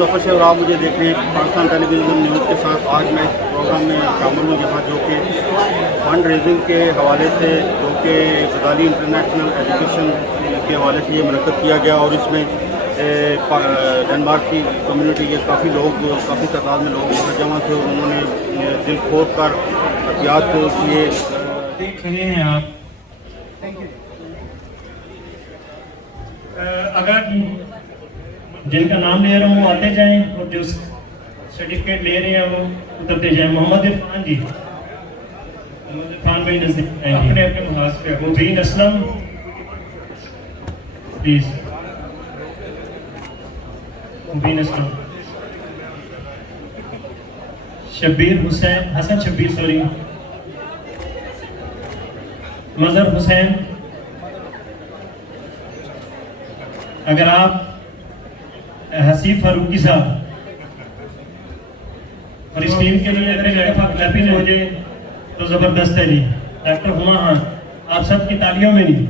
मुजफ्फर शेख राव मुझे देख रहे हैं पाकिस्तान टेलीविजन न्यूज़ के साथ। आज मैं इस प्रोग्राम में शामिल हूँ यहाँ जो कि फंड रेजिंग के हवाले से जो कि गजाली इंटरनेशनल एजुकेशन के हवाले से ये मुनक़्क़द किया गया और इसमें डेनमार्क की कम्युनिटी के काफ़ी तादाद में लोग यहाँ जमा थे और उन्होंने दिल खोल कर अतियात किए। देख रहे हैं आप, अगर जिनका नाम ले रहा हूँ वो आते जाएं और जो सर्टिफिकेट ले रहे हैं वो उतरते जाएं। मोहम्मद इरफान जी, मोहम्मद इरफान भाई नजदीक अपने अपने मुहाज पे। मुबीन असलम प्लीज, मुबीन असलम। शब्बीर हुसैन, हसन शब्बीर सॉरी, मजहर हुसैन। अगर आप हसीब फारूकी साहब और इस टीम के लिए अगर क्लैपिंग हो जाए तो जबरदस्त है जी। डॉक्टर हुमा खान, आप सब की तालियों में नहीं,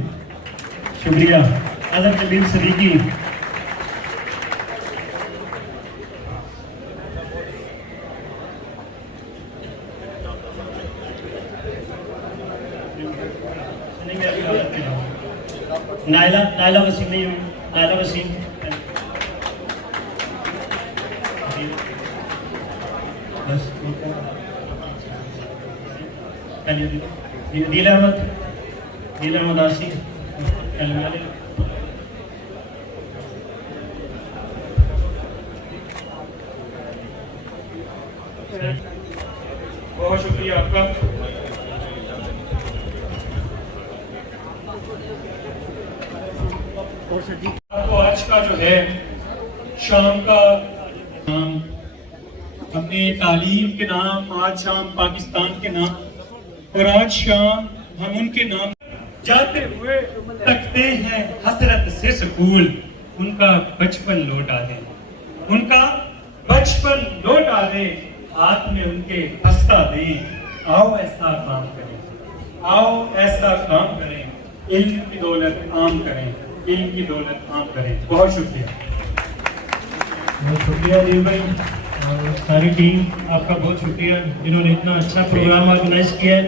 शुक्रिया। अजहर जलील सदीकी, नायला वसीम नहीं हुई, नायला वसीम, दिल अहमद आसी, बहुत शुक्रिया आपका। आपको आज का जो है शाम का नाम हमने तालीम के नाम, आज शाम पाकिस्तान के नाम और आज शाम हम उनके नाम जाते हुए तकते हैं हसरत से स्कूल। उनका बचपन लौटा दे, उनका बचपन लौटा दे, हाथ में उनके हंसता दे। आओ ऐसा काम करें, आओ ऐसा काम करें, इल्म की दौलत आम करें, इल्म की दौलत आम करें। बहुत शुक्रिया, बहुत शुक्रिया देव भाई और सारी टीम, आपका बहुत शुक्रिया जिन्होंने इतना अच्छा प्रोग्राम ऑर्गेनाइज किया है।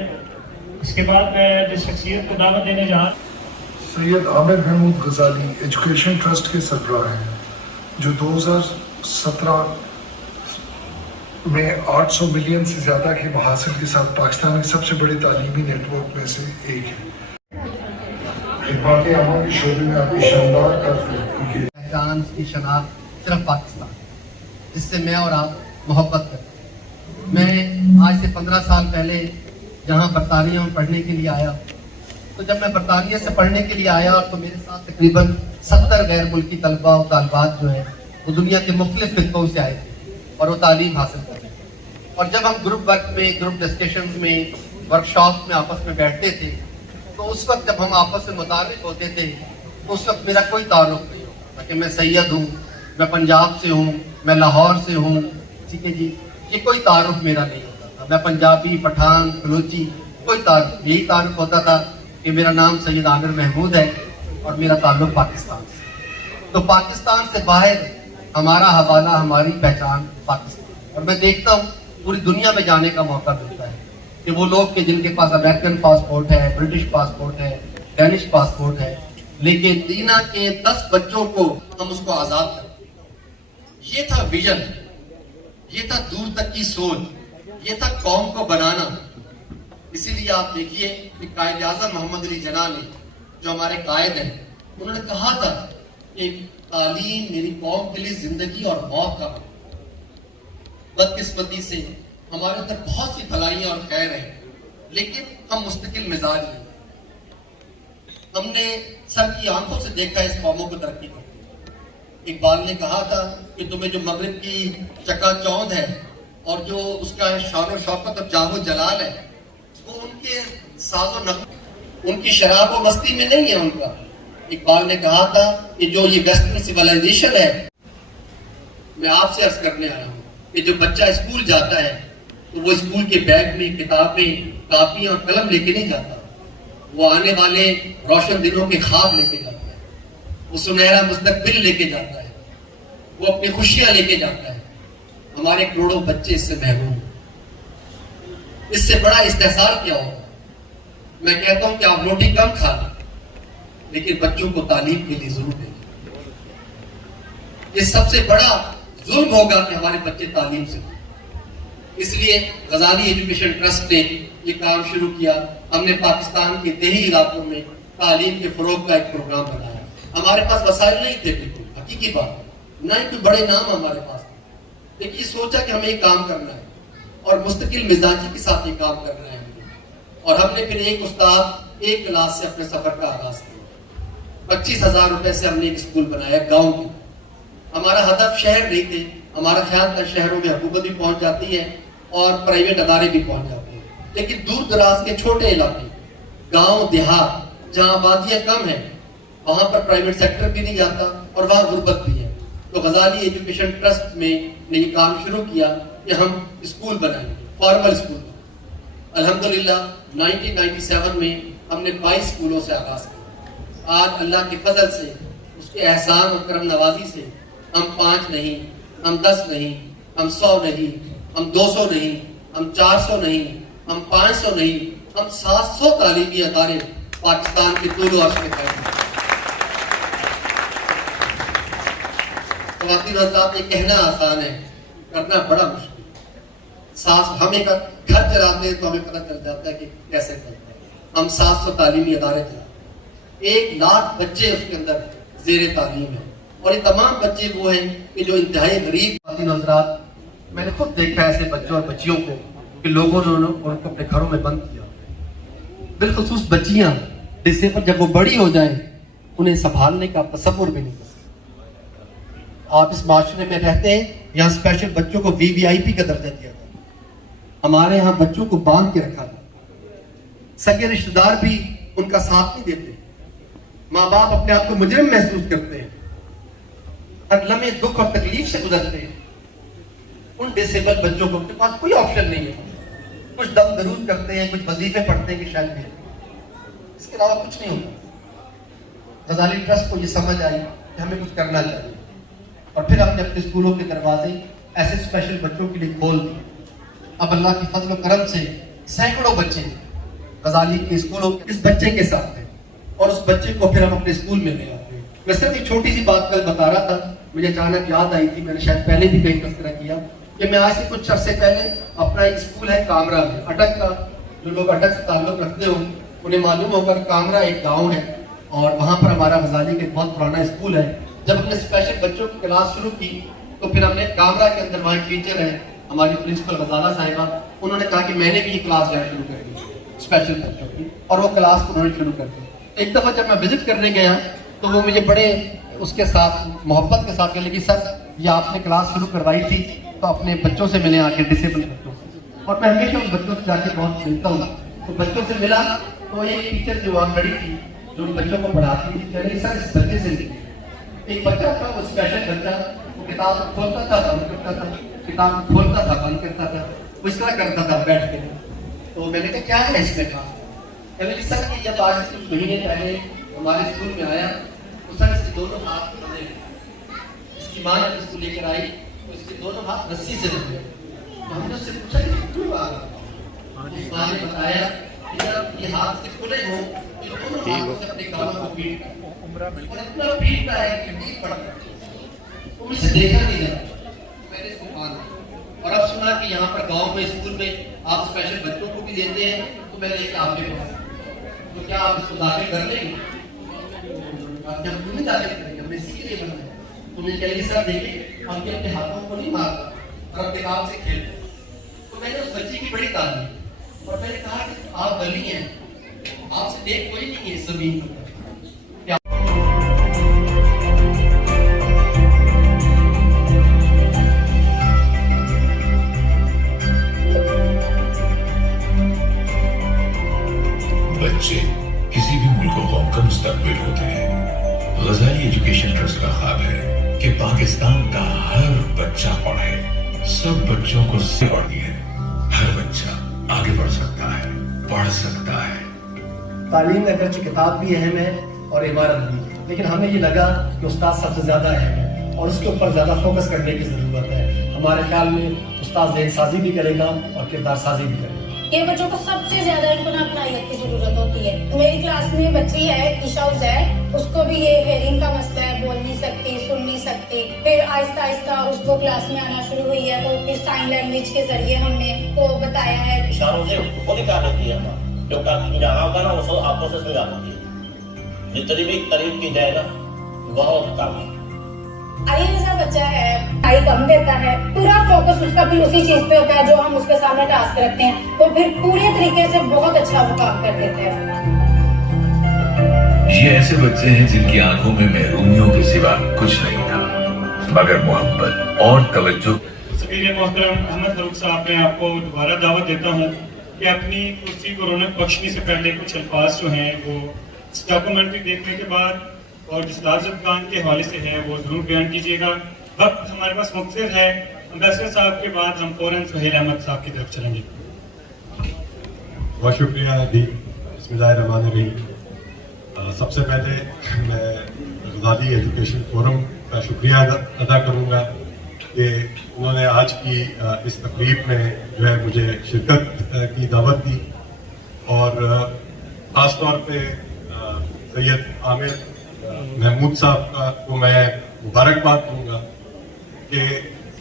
इसके बाद मैं जिस शख्सियत को दावत देने जा रहा हूं, सैयद आमिर महमूद गजाली एजुकेशन ट्रस्ट के सरबराह हैं, जो 2017 में 800 मिलियन से ज़्यादा के महासिल के साथ पाकिस्तान के सबसे बड़े तालीमी नेटवर्क में से एक है। खिदमत आमा के शोबे में आपकी शानदार पहचान की शनाख्त सिर्फ पाकिस्तान, जिससे मैं और आप मोहब्बत करते हैं। मैं आज से 15 साल पहले जहाँ बरतानिया में पढ़ने के लिए आया, तो जब मैं बरतानिया से पढ़ने के लिए आया तो मेरे साथ तकरीबन 70 गैर मुल्की तलबा और तालबात जो है वो दुनिया के मुख्तलिफ खित्तों से आए थे और वो तालीम हासिल कर रहे थे। और जब हम ग्रुप वर्क में, ग्रुप डिस्कशन में, वर्कशॉप में आपस में बैठते थे तो उस वक्त जब हम आपस में मुतारिफ होते थे तो उस वक्त मेरा कोई ताल्लुक़ नहीं होता कि मैं सैयद हूँ, मैं पंजाब से हूँ, मैं लाहौर से हूँ, ठीक है जी, ये कोई तारुफ मेरा नहीं होता था। मैं पंजाबी, पठान, बलोची, कोई तारुफ, यही तारुफ होता था कि मेरा नाम सैयद आमिर महमूद है और मेरा ताल्लुक़ पाकिस्तान से। तो पाकिस्तान से बाहर हमारा हवाला, हमारी पहचान पाकिस्तान। और मैं देखता हूँ पूरी दुनिया में जाने का मौका मिलता है कि वो लोग के जिनके पास अमेरिकन पासपोर्ट है, ब्रिटिश पासपोर्ट है, डेनिश पासपोर्ट है, लेकिन दीना के 10 बच्चों को हम उसको आज़ाद कर। ये था विजन, ये था दूर तक की सोच, ये था कौम को बनाना। इसीलिए आप देखिए कि कायद आज़म मोहम्मद अली जिन्ना ने, जो हमारे कायद हैं, उन्होंने कहा था कि तालीम मेरी कौम के लिए जिंदगी और मौत का। बदकिस्मती से हमारे अंदर बहुत सी भलाइयां और खैर है, लेकिन हम मुस्तकिल मिजाज नहीं। हमने सर की आंखों से देखा इस कौमों को तरक्की करते। इकबाल ने कहा था कि तुम्हें जो मगरिब की चकाचौंध है और जो उसका शान और शौकत और जाहो जलाल है, वो उनके साजो नक्श, उनकी शराब और मस्ती में नहीं है उनका। इकबाल ने कहा था कि जो ये वेस्टर्न सिविलाइजेशन है, मैं आपसे अर्ज करने आया हूँ कि जो बच्चा स्कूल जाता है तो वो स्कूल के बैग में किताबें, कापियां और कलम लेके नहीं जाता। वो आने वाले रोशन दिनों के ख्वाब लेके जाता है, वो सुनहरा मुस्तकबिल लेके जाता है। وہ اپنی خوشیاں لے کے جاتا ہے. ہمارے کروڑوں بچے اس سے محروم ہیں. اس سے بڑا استحصال کیا ہوگا؟ میں کہتا ہوں کہ آپ روٹی کم کھا لیں لیکن بچوں کو تعلیم کے لیے ضرور دیں. یہ سب سے بڑا ظلم ہوگا کہ ہمارے بچے تعلیم سے. اس لیے غزالی ایجوکیشن ٹرسٹ نے یہ کام شروع کیا. ہم نے پاکستان کے دیہی علاقوں میں تعلیم کے فروغ کا ایک پروگرام بنایا. ہمارے پاس وسائل نہیں تھے بالکل حقیقی بات، نہ ہی کوئی بڑے نام ہمارے پاس تھے، لیکن یہ سوچا کہ ہمیں یہ کام کرنا ہے اور مستقل مزاجی کے ساتھ یہ کام کرنا ہے. اور ہم نے پھر ایک استاد ایک کلاس سے اپنے سفر کا آغاز کیا. 25,000 روپے سے ہم نے ایک اسکول بنایا گاؤں میں. ہمارا ہدف شہر نہیں تھے، ہمارا خیال تھا شہروں میں حکومت بھی پہنچ جاتی ہے اور پرائیویٹ ادارے بھی پہنچ جاتے ہیں، لیکن دور دراز کے چھوٹے علاقے، گاؤں دیہات جہاں آبادیاں کم ہیں، وہاں پر پرائیویٹ سیکٹر بھی نہیں جاتا اور وہاں غربت بھی ہے. تو غزالی ایجوکیشن ٹرسٹ میں نے یہ کام شروع کیا کہ ہم اسکول بنائیں گے، فارمل اسکول. الحمدللہ 1997 میں ہم نے 22 اسکولوں سے آغاز کیا. آج اللہ کے فضل سے، اس کے احسان اور کرم نوازی سے ہم 5 نہیں، ہم 10 نہیں، ہم 100 نہیں، ہم 200 نہیں، ہم 400 نہیں، ہم 500 نہیں، ہم 700 تعلیمی ادارے پاکستان کے طول و عرض میں قائم ہیں. خواتین حضرات، یہ کہنا آسان ہے، کرنا بڑا مشکل. ہم ایک گھر چلاتے ہیں تو ہمیں پتہ چل جاتا ہے کہ کیسے چلتا ہے. ہم 700 تعلیمی ادارے چلاتے ہیں، 1 لاکھ بچے اس کے اندر زیر تعلیم ہیں، اور یہ تمام بچے وہ ہیں کہ جو انتہائی غریب. خواتین حضرات، میں نے خود دیکھا ایسے بچوں اور بچیوں کو کہ لوگوں نے ان کو اپنے گھروں میں بند کیا. بالخصوص بچیاں ڈسیبل جب وہ بڑی ہو جائیں انہیں سنبھالنے کا تصور بھی نہیں کر سکتے. آپ اس معاشرے میں رہتے ہیں، یہاں اسپیشل بچوں کو VIP کا درجہ دیا جاتا ہے. ہمارے یہاں بچوں کو باندھ کے رکھا جاتا ہے. سگے رشتہ دار بھی ان کا ساتھ نہیں دیتے. ماں باپ اپنے آپ کو مجرم محسوس کرتے ہیں، ہر لمحے دکھ اور تکلیف سے گزرتے ہیں. ان ڈسیبل بچوں کو اپنے پاس کوئی آپشن نہیں ہے. کچھ دم درود کرتے ہیں، کچھ وظیفے پڑھتے ہیں کہ شاید میں، اس کے علاوہ کچھ نہیں ہوتا. غزالی ٹرسٹ کو یہ سمجھ آئی کہ ہمیں کچھ کرنا چاہیے، اور پھر ہم نے اپنے اسکولوں کے دروازے ایسے اسپیشل بچوں کے لیے کھول دیے. اب اللہ کی فضل و کرم سے سینکڑوں بچے غزالی کے اسکولوں اس بچے کے ساتھ ہیں، اور اس بچے کو پھر ہم اپنے اسکول میں لے آتے ہیں. میں صرف ایک چھوٹی سی بات کل بتا رہا تھا، مجھے اچانک یاد آئی تھی، میں نے شاید پہلے بھی کہیں تذکرہ کیا کہ میں آج سے کچھ عرصے پہلے اپنا ایک اسکول ہے کامرا میں، اٹک کا. جو لوگ اٹک سے تعلق رکھتے ہوں انہیں معلوم ہوگا کہ کامرا ایک گاؤں ہے، اور وہاں پر ہمارا غزالی کا ایک بہت پرانا اسکول ہے. جب ہم نے اسپیشل بچوں کی کلاس شروع کی تو پھر ہم نے کامرا کے اندر وہاں ٹیچر ہیں ہماری پرنسپل غزالہ صاحبہ، انہوں نے کہا کہ میں نے بھی یہ کلاس جانا شروع کر دی اسپیشل بچوں کی، اور وہ کلاس کو انہوں نے شروع کر دی. ایک دفعہ جب میں وزٹ کرنے گیا تو وہ مجھے بڑے اس کے ساتھ محبت کے ساتھ کہنے لگی، سر یہ آپ نے کلاس شروع کروائی تھی تو اپنے بچوں سے ملے، آ کے ڈسیبل بچوں سے. اور میں ہمیشہ ان بچوں سے جا کے بہت ملتا ہوں. تو بچوں سے ملا تو ایک ٹیچر جو وہاں کھڑی تھی جو ان بچوں کو پڑھاتی تھی، کہہ رہی سر اس بچے سے ملیے. ایک بچہ تھا وہ اسپیشل بچہ، وہ کتاب کھولتا تھا بند کرتا تھا، کتاب کھولتا تھا بند کرتا تھا، وہ اس طرح کرتا تھا بیٹھ کے. تو میں نے کہا کیا ہے اس میں کہا، کہنے لگی سر کہ جب آج سے کچھ مہینے پہلے ہمارے اسکول میں آیا تو سر اس کے دونوں ہاتھ بندھے، اس کی ماں جب اس کو لے کر آئی تو اس کے دونوں ہاتھ رسی سے بندھے. تو ہم نے اس سے پوچھا کہ کیوں آ رہا؟ اس ماں نے بتایا کہ جب یہ ہاتھ سے کھلے ہوں تو دونوں ہاتھ سے اپنے کاموں کو پیٹ کر اور اتنا پیٹتا ہے کہ نیند پڑتا ہے. تو مجھ سے دیکھا نہیں جاتا، میں نے اس کو مانا. اور اب سنا کہ یہاں پر گاؤں میں اسکول میں آپ اسپیشل بچوں کو بھی دیتے ہیں، تو میں نے کہا آپ کے پاس تو کیا آپ اس کو داخل کر لیں گے؟ آپ جب کیوں نہیں داخل کریں گے، ہم اسی کے لیے بنا ہے. تو میں کہہ رہی سر دیکھیں ہم کے اپنے ہاتھوں کو نہیں مارتا اور اپنے کام سے کھیلتے. تو میں نے اس بچی کی بڑی تعلیم، اور میں نے کہا کہ آپ ولی ہیں، آپ سے دیکھ کوئی نہیں ہے اس زمین پر. بچے کسی بھی ملک و قوم کا مستقبل ہوتے ہیں. غزالی ایجوکیشن ٹرسٹ کا خواب ہے کہ پاکستان کا ہر بچہ پڑھے. سب بچوں کو پڑھنی ہے، ہر بچہ آگے بڑھ سکتا ہے، پڑھ سکتا ہے. تعلیم میں اگرچہ کتاب بھی اہم ہے اور عمارت بھی، لیکن ہمیں یہ لگا کہ استاد سب سے زیادہ اہم ہے. اور اس کے اوپر زیادہ فوکس کرنے کی ضرورت ہے. ہمارے خیال میں استاد ذہن سازی بھی کرے گا اور کردار سازی بھی کرے گا. یہ بچوں کو سب سے زیادہ ان کو نا اپنائیت کی ضرورت ہوتی ہے. میری کلاس میں بچی ہے عشاء زید، اس کو بھی یہ ہیئرنگ کا مسئلہ ہے، بول نہیں سکتی، سن نہیں سکتی. پھر آہستہ آہستہ اس کو کلاس میں آنا شروع ہوئی ہے تو پھر سائن لینگویج کے ذریعے ہم نے کو بتایا ہے. اشاروں سے خود ہی کہا دیتی ہے جو جہاں ہوگا نا وہ سب آپ کو سے سمجھا دیتی ہے. جتنی بھی تعریف کی جائے گا بہت کام ہے. علی جیسا بچہ ہے، پڑھائی کم دیتا ہے، پورا فوکس اس کا بھی اسی چیز پہ ہوتا ہے جو ہم اس کے سامنے ٹاسک رکھتے ہیں، تو پھر پورے طریقے سے بہت اچھا وہ کام کر دیتا ہے. یہ ایسے بچے ہیں جن کی آنکھوں میں محرومیوں کے سوا کچھ نہیں تھا مگر محبت اور توجہ. سفیر محترم احمد فاروق صاحب، میں آپ کو دوبارہ دعوت دیتا ہوں کہ اپنی کرسی کو رونق بخشنے سے پہلے کچھ الفاظ جو ہیں وہ اس ڈاکومنٹری دیکھنے کے بعد اور جس لازم خان کے حوالے سے ہے وہ ضرور بیان کیجیے گا. وقت ہمارے پاس مختصر ہے. امبیسڈر صاحب کے بعد ہم فوراً سہیل احمد صاحب کی طرف چلیں گے. بہت شکریہ دی. بسم اللہ الرحمن الرحیم. سب سے پہلے میں غزالی ایجوکیشن فورم کا شکریہ ادا کروں گا کہ انہوں نے آج کی اس تقریب میں جو ہے مجھے شرکت کی دعوت دی، اور خاص طور پہ سید عامر محمود صاحب کو میں مبارکباد دوں گا کہ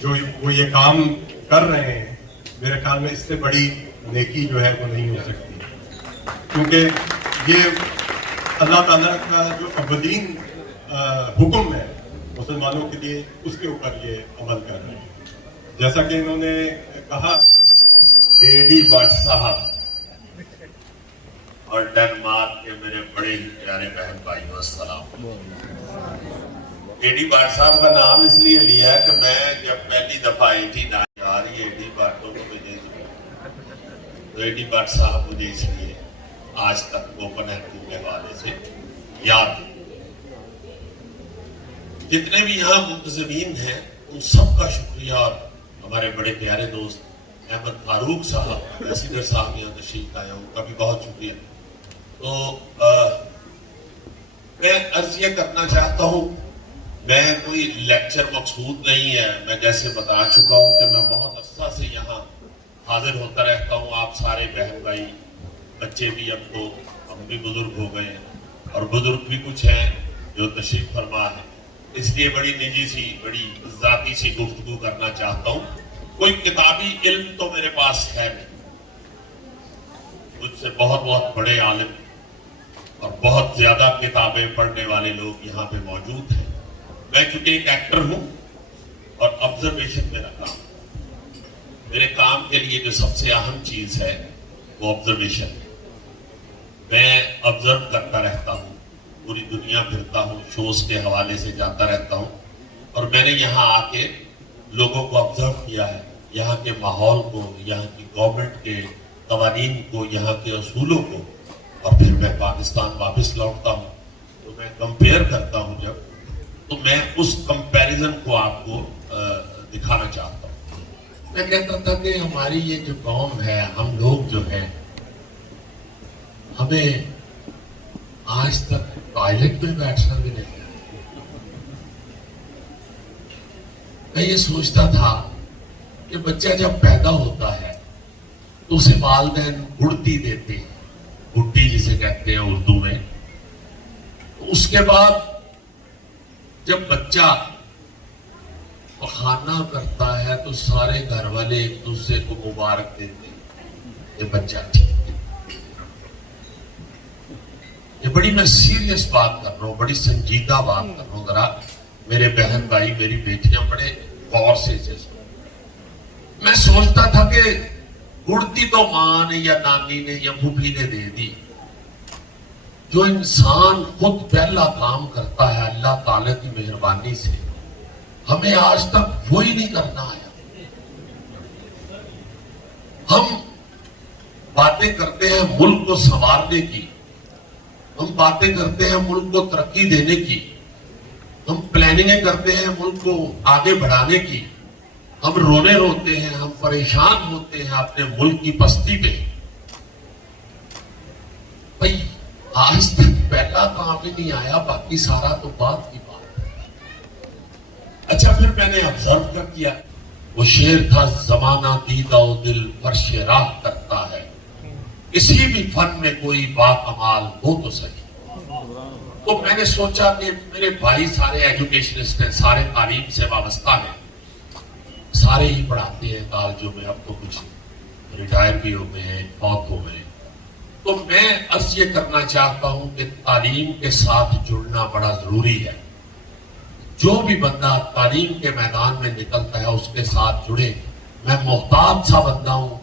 جو وہ یہ کام کر رہے ہیں. میرے خیال میں اس سے بڑی نیکی جو ہے وہ نہیں ہو سکتی، کیونکہ یہ اللہ تعالیٰ کا جو اولین حکم ہے مسلمانوں کے لیے، اس کے اوپر یہ عمل کر رہے ہیں. جیسا کہ انہوں نے کہا، اے ڈی بٹ صاحب اور ڈنمارک کے میرے بڑے پیارے بہن بھائیوں السلام. اے ڈی بٹ صاحب کا نام اس لیے لیا ہے کہ میں جب پہلی دفعہ 89 آ رہی اے ڈی بٹوں کو مجھے تو اے ڈی بٹ صاحب مجھے اس لیے آج تک اوپن ایکٹو کے حوالے سے یاد ہے. جتنے بھی یہاں منتظمین ہیں ان سب کا شکریہ، اور ہمارے بڑے پیارے دوست احمد فاروق صاحب ایسیڈر صاحب یہاں تشریف لائے، ان کا بھی بہت شکریہ. تو میں عرض یہ کرنا چاہتا ہوں، میں کوئی لیکچر مقصود نہیں ہے. میں جیسے بتا چکا ہوں کہ میں بہت عرصہ سے یہاں حاضر ہوتا رہتا ہوں. آپ سارے بہن بھائی، بچے بھی، اب تو ہم بھی بزرگ ہو گئے ہیں اور بزرگ بھی کچھ ہیں جو تشریف فرما ہے. اس لیے بڑی نجی سی، بڑی ذاتی سی گفتگو کرنا چاہتا ہوں. کوئی کتابی علم تو میرے پاس ہے نہیں. مجھ سے بہت بہت بڑے عالم اور بہت زیادہ کتابیں پڑھنے والے لوگ یہاں پہ موجود ہیں. میں چونکہ ایک ایکٹر ہوں اور آبزرویشن میرا کام. میرے کام کے لیے جو سب سے اہم چیز ہے وہ آبزرویشن ہے. میں آبزرو کرتا رہتا ہوں، پوری دنیا پھرتا ہوں، شوز کے حوالے سے جاتا رہتا ہوں، اور میں نے یہاں آ کے لوگوں کو آبزرو کیا ہے، یہاں کے ماحول کو، یہاں کی گورنمنٹ کے قوانین کو، یہاں کے اصولوں کو. اور پھر میں پاکستان واپس لوٹتا ہوں تو میں کمپیئر کرتا ہوں. جب تو میں اس کمپیریزن کو آپ کو دکھانا چاہتا ہوں. میں کہتا تھا کہ ہماری یہ جو قوم ہے، ہم لوگ جو ہیں، ہمیں آج تک ٹوائلٹ میں بیٹھنا بھی نہیں. میں یہ سوچتا تھا کہ بچہ جب پیدا ہوتا ہے تو اسے والدین گڑتی دیتے ہیں، گٹی جسے کہتے ہیں اردو میں. اس کے بعد جب بچہ پخانہ کرتا ہے تو سارے گھر والے ایک دوسرے کو مبارک دیتے ہیں، یہ بچہ ٹھیک ہے. یہ بڑی میں سیریس بات کر رہا ہوں، بڑی سنجیدہ بات کر رہا ہوں. ذرا میرے بہن بھائی، میری بیٹیاں بڑے غور سے میں سوچتا تھا کہ گڑتی تو ماں نے یا نانی نے یا پھوپھی نے دے دی. جو انسان خود پہلا کام کرتا ہے اللہ تعالیٰ کی مہربانی سے، ہمیں آج تک وہی نہیں کرنا آیا. ہم باتیں کرتے ہیں ملک کو سنوارنے کی، ہم باتیں کرتے ہیں ملک کو ترقی دینے کی، ہم پلاننگیں کرتے ہیں ملک کو آگے بڑھانے کی. ہم رونے روتے ہیں، ہم پریشان ہوتے ہیں اپنے ملک کی پستی پہ. بھائی آج تک پہلا کام ہی نہیں آیا، باقی سارا تو بات کی بات. अच्छा, फिर मैंने ऑब्जर्व कर दिया, वो शेर था, जमाना दीदा दिल फर्श राह करता है, किसी भी फन में कोई बाकमाल हो तो सही। तो मैंने सोचा कि मेरे भाई सारे एजुकेशनिस्ट हैं, सारे तालीम से वाबस्ता हैं, सारे ही पढ़ाते हैं कॉलेजों में, अब तो कुछ रिटायर भी हो गए हैं, फौत हो गए। तो मैं अर्ज ये करना चाहता हूं कि तालीम के साथ जुड़ना बड़ा जरूरी है। जो भी बंदा तालीम के मैदान में निकलता है उसके साथ जुड़े। मैं मोहताज सा बंदा हूं,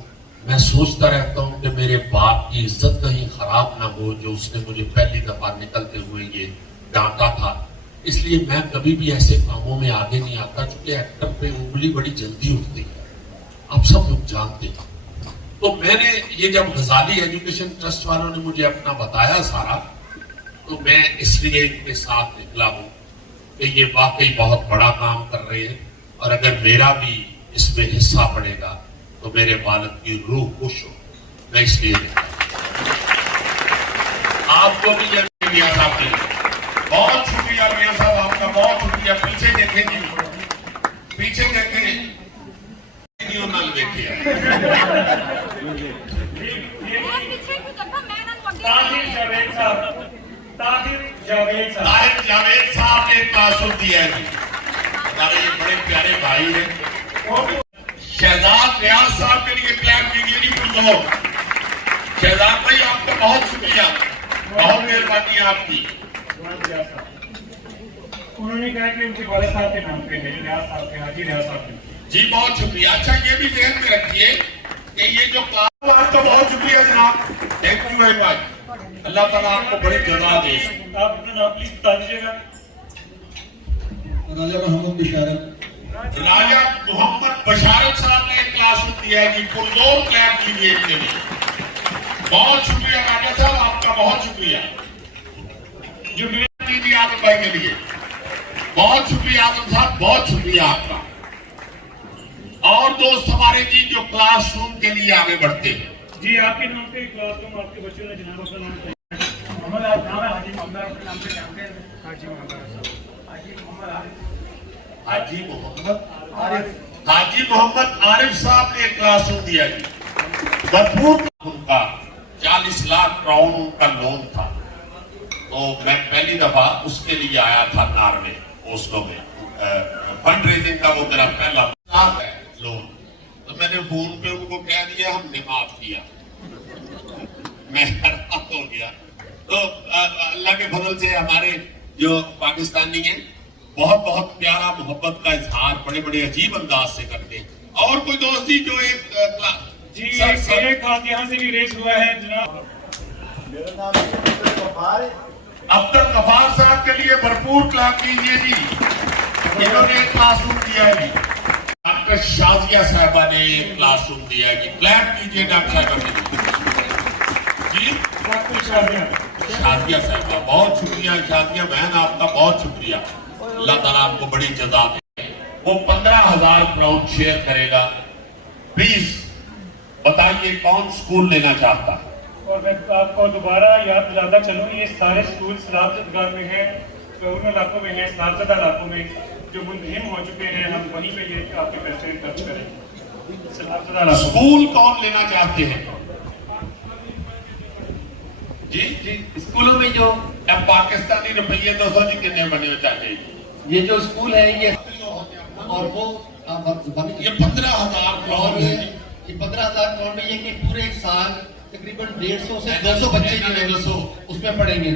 मैं सोचता रहता हूं कि मेरे बाप की इज्जत कहीं खराब ना हो, जो उसने मुझे पहली दफा निकलते हुए ये डांटा था। इसलिए मैं कभी भी ऐसे कामों में आगे नहीं आता, क्योंकि एक्टर पे उंगली बड़ी जल्दी उठती है, आप सब लोग जानते हैं। तो मैंने ये जब गजाली एजुकेशन ट्रस्ट वालों ने मुझे अपना बताया सारा, तो मैं इसलिए इनके साथ निकला हूं कि ये वाकई बहुत बड़ा काम कर रहे हैं, और अगर मेरा भी इसमें हिस्सा पड़ेगा तो मेरे बालक की रूह खुश हो, मैं इसलिए निकला। आपको भी ये मियां साहब ने बहुत शुक्रिया, मियां साहब आपका बहुत शुक्रिया। पीछे देखेंगे, पीछे देखें, नल देखिए। ताहिर जावेद साहब ने तासुब दिया है, हमारे ये बड़े प्यारे भाई हैं। शहजाद रियाज साहब के लिए क्लैप कीजिए, नहीं भूल दो। शहजाद भाई आपका बहुत शुक्रिया, बहुत मेहरबानी है आपकी। उन्होंने कहा कि उनके वाले साहब के नाम पे है, रियाज साहब के, हाजी रियाज साहब के। जी बहुत शुक्रिया। अच्छा, ये भी ध्यान में रखिए कि ये जो क्लास, आपका बहुत शुक्रिया जनाब, थैंक यू वेरी मच। अल्लाह ताला आपको बड़ी जज़ा दे। आप अपना नाम प्लीज बता दीजिएगा। राजा मोहम्मद बिशारत। राजा मोहम्मद बशारत साहब ने एक क्लास दिया है कि पुरजोर क्लैप कीजिए इनके लिए। बहुत शुक्रिया राजा साहब, आपका बहुत शुक्रिया। जो कीजिए आदम भाई के लिए बहुत शुक्रिया। आदम साहब बहुत शुक्रिया आपका। और दोस्त हमारे जी जो क्लासरूम के लिए आगे बढ़ते हैं, जी आपके नाम पे क्लासरूम आपके बच्चों ने जनाब अपना नाम मोहम्मद हाजी मोहम्मद आपके नाम से जानते हैं। हाजी मोहम्मद आरिफ साहब ने क्लासरूम दिया जी, भरपूर। उनका 40 लाख क्राउन उनका लोन था, तो मैं पहली दफा उसके लिए आया था नॉर्वे, ओस्लो में। फंड रेजिंग का वो मेरा पहला लोन, तो मैंने फोन पे उनको कह दिया हमने माफ किया। मैं हैरान हो गया। तो अल्लाह के फजल से हमारे जो पाकिस्तानी हैं बहुत बहुत प्यारा मोहब्बत का इजहार बड़े बड़े अजीब अंदाज से करते हैं। और कोई दोस्त जी जो एक जी एक हाथ यहाँ से भी रेस हुआ है जनाब। मेरा नाम अब्दुल गफार साहब के लिए भरपूर क्लैप कीजिए जी, इन्होंने एक क्लासरूम दिया है जी। डॉक्टर शाजिया साहबा ने एक क्लासरूम दिया है जी, क्लैप कीजिए डॉक्टर साहबा जी। शाजिया साहबा बहुत शुक्रिया। शाजिया बहन आपका बहुत शुक्रिया, अल्लाह ताला आपको बड़ी जज़ा दे। वो 15,000 क्राउन शेयर करेगा। प्लीज बताइए कौन स्कूल लेना चाहता है? और मैं आपको दोबारा याद दिलाता चलूँ, ये सारे स्कूल सलाबतगाह में हैं, उन इलाकों में हैं, सलाबज़दा इलाकों में जो मुंतहिम हो चुके हैं। हम वहीं पे ये आपके पैसे खर्च करेंगे। सलाबज़दा इलाकों स्कूल कौन लेना चाहते हैं जी? जी स्कूलों में जो अब पाकिस्तानी रुपये 200 जी कितने बने चाहते हैं? ये जो स्कूल है ये, और वो ये 15,000 क्राउन है। ये 15,000 करोड़ में ये कि पूरे एक साल तकरीबन 150 से 200 बच्चे जो है उसमें पढ़ेंगे।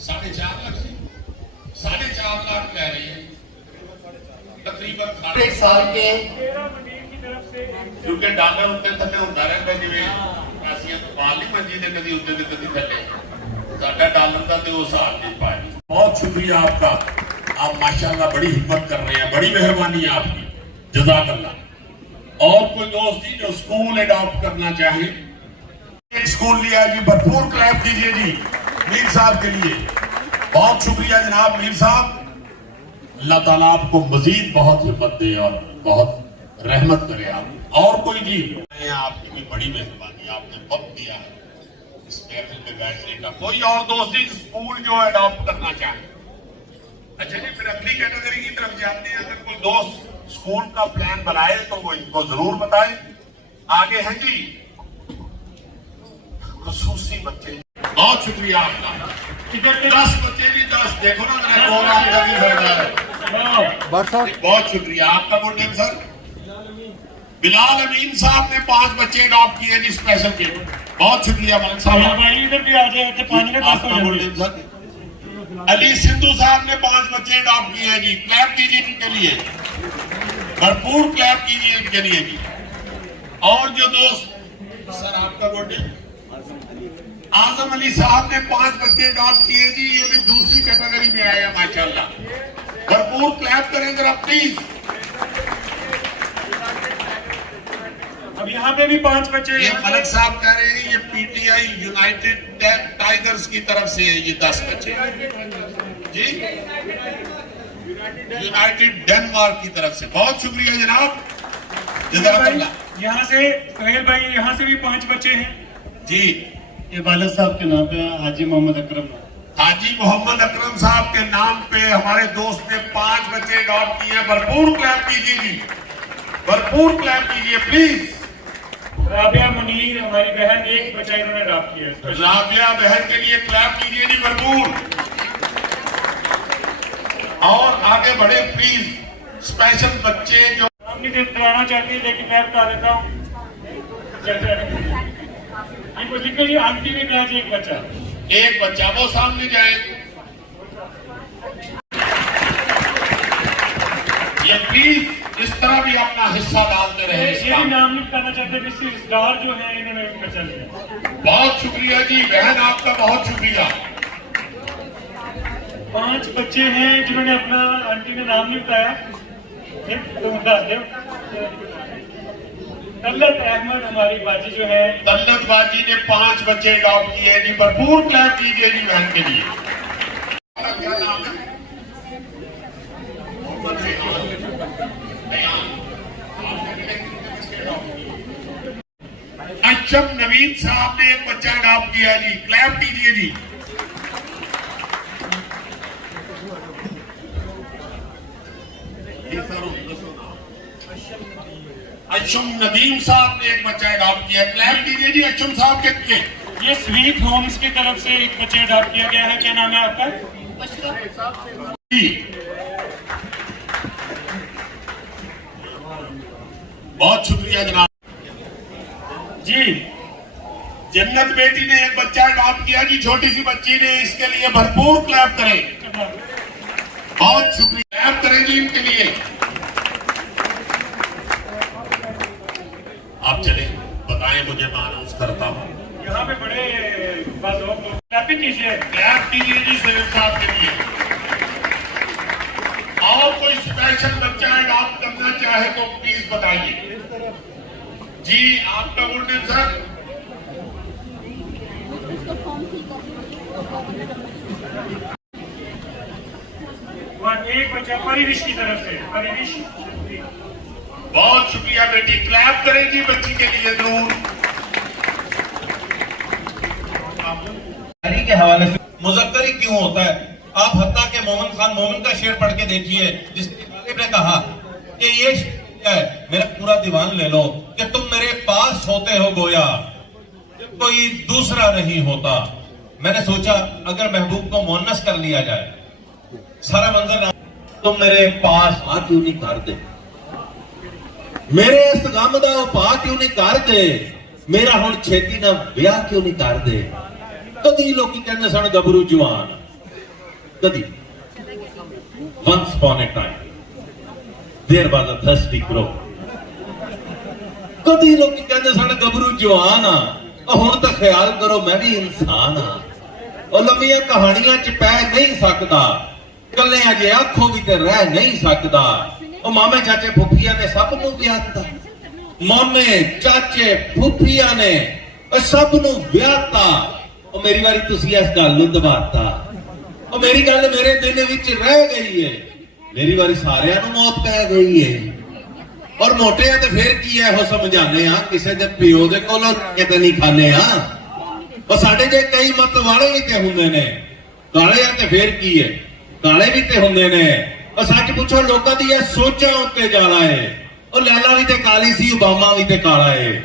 4.5 लाख से 4.5 लाख कह रही है तकरीबन एक साल के, क्योंकि डॉलर उत्ते थले होता रहता जिवें ਅਸੀਂ ਪਾਲ ਨਹੀਂ ਮੰਜੀ ਤੇ ਕਦੀ ਉੱਤੇ ਤੇ ਕਦੀ ਥੱਲੇ, ਸਾਡਾ ਡਾਲਰ ਦਾ ਤੇ ਉਸ ਹਾਲ ਨਹੀਂ ਪਾਜੀ। बहुत शुक्रिया आपका, आप माशाल्लाह बड़ी हिम्मत कर रहे हैं, बड़ी मेहरबानी है आपकी, जज़ाकल्लाह। और कोई दोस्त जी जो स्कूल एडॉप्ट करना चाहे, एक स्कूल लिया जी, भरपूर क्लैप कीजिए जी मीर साहब के लिए। बहुत शुक्रिया जनाब मीर साहब, अल्लाह ताला आपको मजीद बहुत हिम्मत दे और बहुत रहमत करे आप। और कोई जी, आपकी भी बड़ी मेहरबानी, आपने वक्त दिया है, इस महफिल में बैठने का। कोई और दोस्त ही स्कूल जो अडॉप्ट करना चाहे? अच्छा जी, फिर अगली कैटेगरी की तरफ जाते हैं। अगर कोई दोस्त स्कूल का प्लान बनाए तो वो इनको जरूर बताए। आगे है जी खुसूसी बच्चे। बहुत शुक्रिया आपका। 10 बच्चे भी 10, देखो ना मेरा प्रोग्राम कभी हो रहा है। बहुत शुक्रिया आपका। Good name sir? Bilal Amin साहब ने 5 बच्चे अडॉप्ट किए जी स्पेशल के। बहुत शुक्रिया मान साहब। इधर भी आ जाए तो 5 मिनट आपका good name sir? Ali Sindhu साहब ने 5 बच्चे अडॉप्ट किए हैं जी। क्लैप कीजिए इनके लिए, भरपूर क्लैप कीजिए इनके लिए जी। और जो दोस्त, सर आपका गुड नेम? आजम अली साहब ने 5 बच्चे अडॉप्ट किए जी। ये भी दूसरी कैटेगरी में आया माशाल्लाह। भरपूर क्लैप करें जरा प्लीज। अब यहाँ पे भी 5 बच्चे। ये मलिक साहब कह रहे हैं ये पीटीआई यूनाइटेड टाइगर्स की तरफ से है ये 10 बच्चे जी, यूनाइटेड डेनमार्क की तरफ से। बहुत शुक्रिया जनाब, जज़ाकल्लाह। यहाँ से सुहेल भाई, यहाँ से भी 5 बच्चे हैं जी। ये वालिद साहब के नाम पे हाजी मोहम्मद अकरम। हाजी मोहम्मद अकरम साहब के नाम पे हमारे दोस्त ने 5 बच्चे अडॉप्ट किए हैं। भरपूर क्लैप कीजिए जी, भरपूर क्लैप कीजिए प्लीज। राबिया मुनीर हमारी बहन, 1 बच्चा इन्होंने अडॉप्ट किया है। राबिया बहन के लिए क्लैप कीजिए जी भरपूर। और आगे बढ़े प्लीज। स्पेशल बच्चे जो नाम नहीं कराना चाहती लेकिन मैं बता देता हूँ। ये कुछ लिखो जी, आंटी में आज 1 बच्चा। 1 बच्चा, वो सामने जाए। ये प्लीज इस तरह भी अपना हिस्सा डालते रहे। ये भी नाम नहीं बताना चाहते, किसी रिश्तेदार जो है इन्होंने 1 बच्चा लिया। बहुत शुक्रिया जी बहन, आपका बहुत शुक्रिया। 5 बच्चे हैं जिन्होंने अपना, आंटी ने नाम नहीं बताया तो बता दो। तल्लत अहमद हमारी बाजी जो है, तल्लत बाजी ने 5 बच्चे अडॉप्ट किए हैं जी। भरपूर क्लैप कीजिए जी बहन के लिए। क्या नाम है? अशम नवीद साहब ने 1 बच्चा अडॉप्ट किया जी। क्लैप कीजिए जी। अशम नदीम साहब ने 1 बच्चा अडॉप्ट किया। क्लैप कीजिए जी अशम साहब के लिए। ये स्वीट होम्स की तरफ से 1 बच्चे अडॉप्ट किया गया है। क्या नाम है आपका? जी बहुत शुक्रिया जनाब जी। जन्नत बेटी ने 1 बच्चा अडॉप्ट किया जी, छोटी सी बच्ची ने। इसके लिए भरपूर क्लैप करें। बहुत शुक्रिया, क्लैप करें जी इनके लिए। आप चले बताएं मुझे, मैं अनाउंस करता हूँ। यहाँ पे बड़े बस क्लैप कीजिए, क्लैप कीजिए जी सुहेल साहब के लिए। और कोई स्पेशल बच्चा अडॉप्ट करना चाहे तो प्लीज बताइए जी। आपका गुड नेम सर? और 1 बच्चा परिरिश की तरफ से। परिरिश, बहुत शुक्रिया बेटी। क्लैप करें जी बच्ची के लिए जरूर। के हवाले से मुज़क्करी क्यों होता है? आप हत्ता के मोमिन खान मोमिन का शेर पढ़ के देखिए, जिसने कहा कि ये क्या है, मेरा पूरा दीवान ले लो कि तुम मेरे पास होते हो गोया कोई दूसरा नहीं होता। मैंने सोचा अगर महबूब को मुअन्नस कर लिया जाए, सारा मंजर तुम मेरे पास आ क्यों नहीं कर दे, मेरे इस गम दा उपा क्यों नहीं कर दे, मेरा हुण छेती ना ब्याह क्यों नहीं कर दे। कदी लोकी कहंदे सन गबरू जवान, कदी once upon a time there was a thirsty crow। कदी लोकी कहंदे सन गबरू जवान आ, हुण तां ख्याल करो मैं भी इंसान आ। ਉਹ ਲੰਮੀਆਂ ਕਹਾਣੀਆਂ ਚ ਪੈ ਨਹੀਂ ਸਕਦਾ, ਕੱਲਿਆਂ ਜੇ ਆਖੋ ਵੀ ਤੇ ਰਹਿ ਨਹੀਂ ਸਕਦਾ। ਉਹ ਮਾਮੇ ਚਾਚੇ ਫੁੱਫੀਆਂ ਨੇ ਸਭ ਨੂੰ ਵਿਆਹਤਾ, ਮਾਮੇ ਚਾਚੇ ਫੁੱਫੀਆਂ ਨੇ ਉਹ ਸਭ ਨੂੰ ਵਿਆਹਤਾ। ਉਹ ਮੇਰੀ ਵਾਰੀ ਤੁਸੀਂ ਇਸ ਗੱਲ ਨੂੰ ਦਬਾਤਾ, ਉਹ ਮੇਰੀ ਗੱਲ ਮੇਰੇ ਦਿਲ ਵਿੱਚ ਰਹਿ ਗਈ ਏ, ਮੇਰੀ ਵਾਰੀ ਸਾਰਿਆਂ ਨੂੰ ਮੌਤ ਪੈ ਗਈ ਏ। ਔਰ ਮੋਟੇ ਆ ਤੇ ਫਿਰ ਕੀ ਐ, ਇਹੋ ਸਮਝਾਨੇ ਆ ਕਿਸੇ ਦੇ ਪਿਓ ਦੇ ਕੋਲੋਂ ਕਿਤੇ ਨਹੀਂ ਖਾਣੇ ਆ। ਉਹ ਸਾਡੇ ਜੇ ਕਈ ਮਤ ਵਾਲੇ ਵੀ ਤੇ ਹੁੰਦੇ ਨੇ, ਕਾਲੇ ਆ ਤੇ ਫੇਰ ਕੀ ਹੈ, ਕਾਲੇ ਵੀ ਤੇ ਹੁੰਦੇ ਨੇ। ਉਹ ਸੱਚ ਪੁੱਛੋ, ਲੋਕਾਂ ਦੀ ਇਹ ਸੋਚਾਂ ਉੱਤੇ ਜਾਲਾ ਹੈ। ਉਹ ਲੈਲਾ ਵੀ ਤੇ ਕਾਲੀ ਸੀ, ਓਬਾਮਾ ਵੀ ਤੇ ਕਾਲਾ ਹੈ।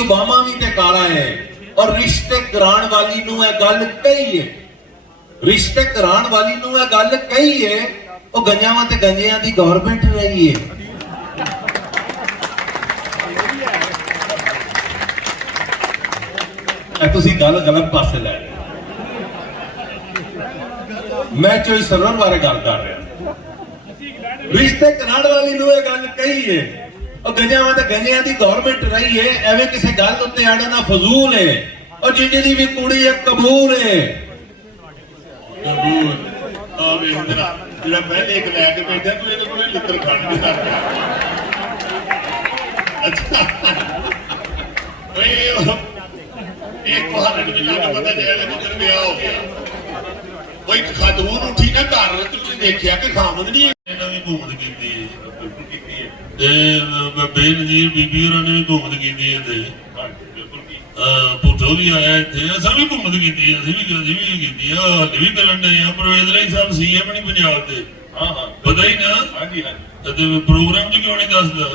ਓਬਾਮਾ ਵੀ ਤੇ ਕਾਲਾ ਹੈ। ਔਰ ਰਿਸ਼ਤੇ ਕਰਾਉਣ ਵਾਲੀ ਨੂੰ ਇਹ ਗੱਲ ਕਹੀ ਹੈ, ਰਿਸ਼ਤੇ ਕਰਾਉਣ ਵਾਲੀ ਨੂੰ ਇਹ ਗੱਲ ਕਹੀ ਹੈ, ਉਹ ਗੰਜਾਵਾਂ ਤੇ ਗੰਜਿਆਂ ਦੀ ਗਵਰਨਮੈਂਟ ਰਹੀ ਹੈ। ਤੁਸੀਂ ਗੱਲ ਗਲਤ ਪਾਸੇ ਲੈ ਰਹੇ। ਮੈਂ ਚੋਈ ਸਰਵਰ ਬਾਰੇ ਗੱਲ ਕਰ ਰਿਹਾ। ਰਿਸ਼ਤੇ ਕਰਾਉਣ ਵਾਲੀ ਨੂੰ ਇਹ ਗੱਲ ਕਹੀ ਹੈ, ਉਹ ਗੰਜਾਵਾਂ ਤੇ ਗੰਜਿਆਂ ਦੀ ਗਵਰਨਮੈਂਟ ਰਹੀ ਹੈ। ਐਵੇਂ ਕਿਸੇ ਗੱਲ ਉੱਤੇ ਅੜਨਾ ਫਜ਼ੂਲ ਹੈ। ਉਹ ਜਿੰਨੀ ਵੀ ਕੁੜੀ ਹੈ ਕਬੂਲ ਹੈ। ਜਿਹੜਾ ਪਹਿਲੇ ਇੱਕ ਲੈ ਕੇ ਬੈਠਾ ਤੂੰ ਇਹਦੇ ਕੋਲ ਲਿੱਤਰ ਖੰਡ ਨਹੀਂ ਕਰਦਾ। ਅੱਛਾ ਇੱਕ ਬਹਾਨੇ ਨੂੰ ਲੱਗ ਪਤਾ ਜਿਹੜਾ ਪੁੱਤਰ ਵਿਆਹ ਹੋ ਗਿਆ। ਕੋਈ ਖਾਤੂਨ ਉੱਠੀ ਨਾ ਘਰ ਤੁਸੀਂ ਦੇਖਿਆ ਕਿ ਖਾਮਦ ਨਹੀਂ ਇਹਨਾਂ ਵੀ ਘੁੰਮਦ ਕੀਤੀ ਤੇ ਬੇਨਜ਼ੀਰ ਬੀਬੀ ਹੋਰਾਂ ਨੇ ਵੀ ਘੁੰਮਦ ਕੀਤੀ ਹੈ ਤੇ ਪੁੱਤੋ ਵੀ ਆਇਆ ਇੱਥੇ। ਅਸਾਂ ਵੀ ਘੁੰਮਦ ਕੀਤੀ ਹੈ, ਅਸੀਂ ਵੀ ਕੀਤੀ ਆ, ਹਾਲੇ ਵੀ ਕਰਨ ਡਏ ਆ। ਪਰਵੇਜ਼ ਰਾਈ ਸਾਹਿਬ CM ਨਹੀਂ ਪੰਜਾਬ ਦੇ। ਹਾਂ ਪਤਾ ਹੀ ਨਾ। ਹਾਂਜੀ ਹਾਂਜੀ। ਤੇ ਪ੍ਰੋਗਰਾਮ 'ਚ ਕਿਉਂ ਨਹੀਂ ਦੱਸਦਾ?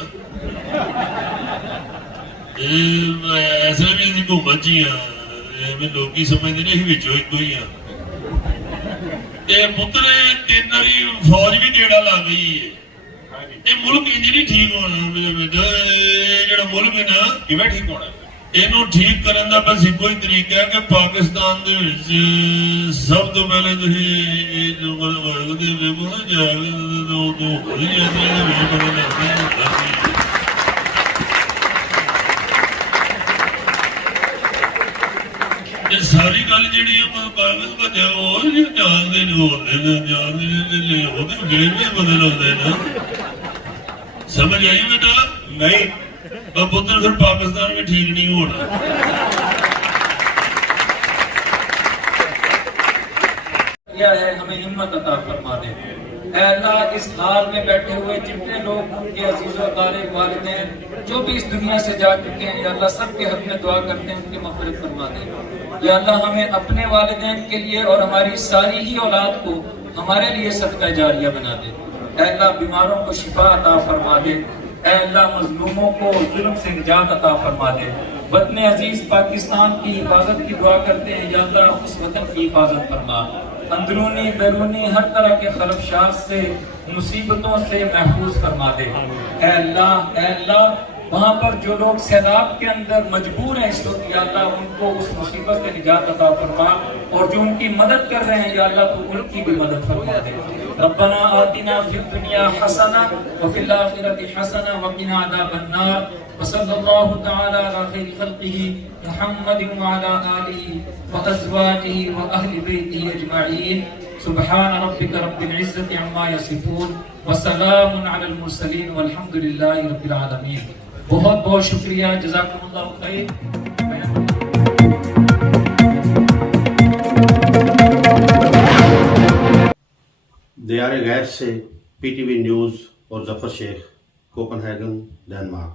ਐਸੇ ਵੀ ਅਸੀਂ ਘੁੰਮਣ 'ਚ ਹੀ ਆ। ਐਵੇਂ ਲੋਕੀ ਸਮਝਦੇ ਨੇ ਅਸੀਂ ਵਿੱਚੋਂ ਇੱਕੋ ਹੀ ਆ। ਤੇ ਪੁੱਤਰ 3 ਵਾਰੀ ਫੌਜ ਵੀ ਡੇੜਾ ਲਾ ਗਈ ਹੈ। ਇਹ ਮੁਲਕ ਇੰਜ ਨਹੀਂ ਠੀਕ ਹੋਣਾ ਮੇਰੇ ਬੇਟਾ। ਇਹ ਜਿਹੜਾ ਮੁਲਕ ਹੈ ਨਾ, ਕਿਵੇਂ ਠੀਕ ਹੋਣਾ? ਇਹਨੂੰ ਠੀਕ ਕਰਨ ਦਾ ਬਸ ਇੱਕੋ ਹੀ ਤਰੀਕਾ ਹੈ ਕਿ ਪਾਕਿਸਤਾਨ ਦੇ ਵਿੱਚ ਸਭ ਤੋਂ ਪਹਿਲੇ ਤੁਸੀਂ ਇਹ ਜੋ ਗੱਲ ਦੇ ਵੇਖੋ ਨਾ ਜਾਵੇ ਉਹ ਹੋਈ ਜਾਂਦੀ ਹੈ ਵੇ ਪਤਾ ਲੱਗਦਾ ਇਹ ਸਾਰੀ ਗੱਲ ਜਿਹੜੀ ਉਹ ਕਾਗਜ਼ ਭੱਜਿਆ ਉਹ ਨਹੀਂ ਜਾਣਦੇ ਨੇ, ਜਾਣਦੇ ਨੇ ਉਹਦੇ ਗੇੜ ਵੀ ਬਦਲ ਹੁੰਦੇ ਨਾ। ਸਮਝ ਆਈ ਬੇਟਾ? ਨਹੀਂ और पुत्र फिर पाकिस्तान में ठीक नहीं होना। है हमें हिम्मत अता फरमा दे। ऐ अल्लाह इस हाल में बैठे हुए जितने लोग उनके अजीज़ों तालिब वालिदैन जो भी इस दुनिया से जा चुके हैं, या अल्लाह सबके हक में दुआ करते हैं उनकी मग़फ़िरत फरमा दे। या अल्लाह हमें अपने वालिदैन के लिए और हमारी सारी ही औलाद को हमारे लिए सदका जारिया बना दे। ऐ अल्लाह बीमारों को शिफा अता फरमा दे। ऐ अल्लाह मज़लूमों को जुल्म से निजात अता फरमा दे। वतन अजीज पाकिस्तान की हिफाजत की दुआ करते हैं, या अल्लाह उस वतन की हिफाजत फरमा। अंदरूनी बैरूनी हर तरह के खलफशात से मुसीबतों से महफूज फरमा दे। ऐ अल्लाह वहाँ पर जो लोग सैलाब के अंदर मजबूर हैं इस वक्त, या अल्लाह उनको उस मुसीबत से निजात अता फरमा। और जो उनकी मदद कर रहे हैं, या अल्लाह तो उनकी भी मदद फरमा दे। रब्बना आतिना फिद दुनिया हसना व फिल आखिरति हसना व क़िना अज़ाबन्नार। व सल्लल्लाहु तआला अला खैरि खल्क़िही मुहम्मदिन व अला आलिही व अज़वाजिही व अहलि बैतिही अजमईन। सुब्हान रब्बिका रब्बिल इज़्ज़ति अम्मा यसिफून व सलामुन अलल मुरसलीन वल्हम्दुलिल्लाहि रब्बिल आलमीन। बहुत बहुत शुक्रिया। जज़ाकुमुल्लाहु खैर। दियारे गैर से PTV न्यूज़ और जफर शेख, कोपनहेगन, डेनमार्क।